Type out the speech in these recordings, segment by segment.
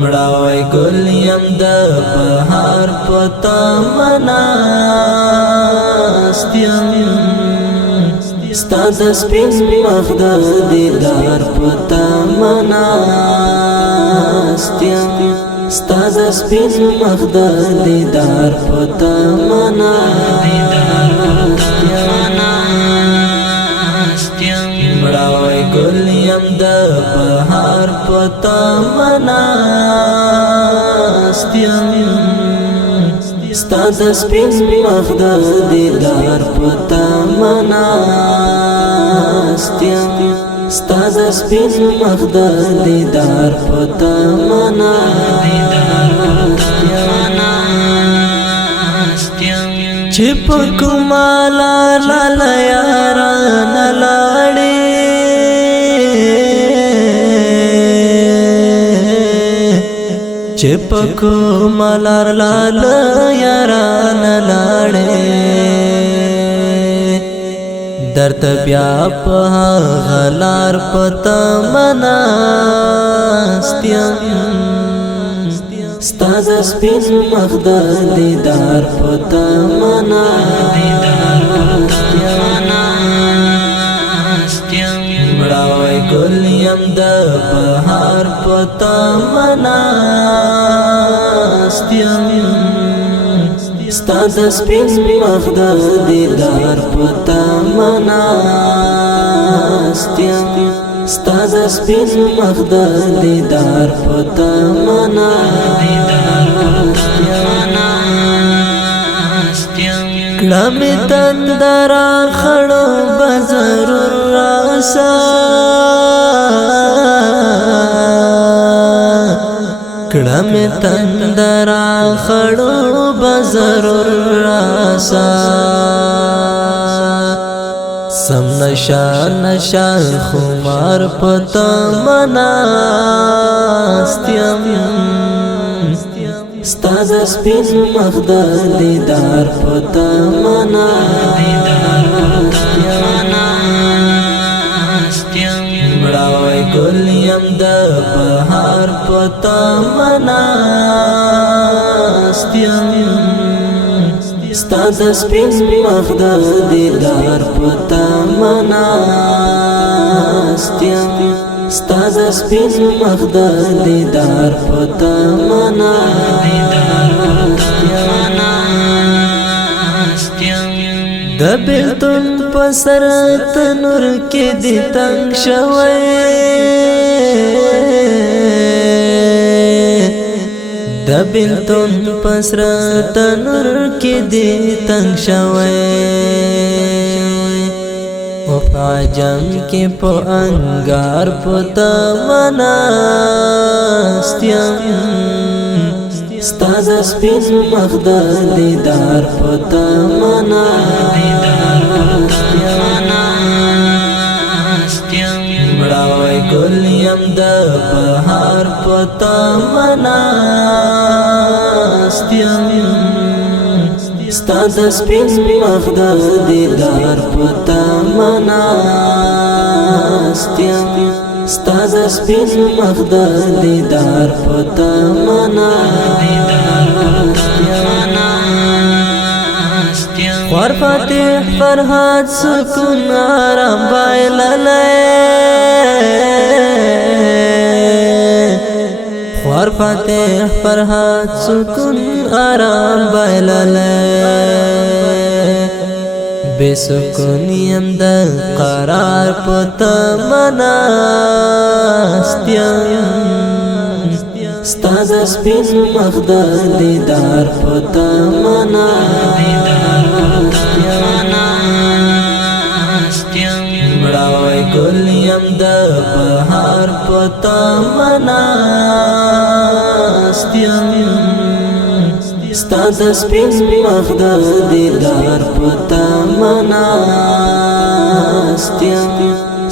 مړاوی ګل یم د بهار په تمناست یم ستا د سپین مخ د دیدار په تمناست یم ستا د سپین مخ د دیدار په تمناست یم مړاوی ګل یم د بهار په تمناست یم ستا د سپین مخ د دیدار په تمناست یم ستا د سپین مخ د دیدار په تمناست یم چې په کومه لار یاران لاړې چې په کومه لار یاران لاړې درته بیا په هغه لار په تمناست یم ستا د سپین مخ د دیدار په تمناست یم مړاوی ګل یم د بهار په تمناست یم ستا د سپین مخ د دیدار په تمناست یم ستا د سپین مخ د دیدار په تمناست یم کړه مې تندر خړو بزرور راسا کړه مې تندر خړو بزرور راسا سم نشا خمار په تمناست یم ستا د سپین مخ د دیدار په تمناست یم مړاوی ګل یم د بهار په تمناست یم ستا د سپین مخ د دیدار په تمناست یم ستا د سپین مخ د دیدار په تمناست یم د بیلتون په سر تنور کې دې تنګ شوی د بیلتون په سر تنور کې دې تنګ شوی او په عجم کې په انګار په تمناست یم ستا د سپین مخ د دیدار په تمناست یم مړاوی ګل یم د بهار په تمناست یم ستا د سپین مخ د دیدار په تمناست یم ستا د سپین مخ د دیدار په تمناست یم خوار فاتح فرحات سکون آرام بایللی خوار فاتح فرحات سکون آرام بایللی بے سکون یم د قرار په تمناست یم ستا د سپین مخ د دیدار په تمناست یم مړاوی ګل یم د بهار په تمناست یم ستا د سپین مخ د دیدار په تمناست یم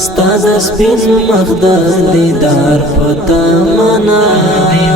ستا د سپین مخ د دیدار په تمناست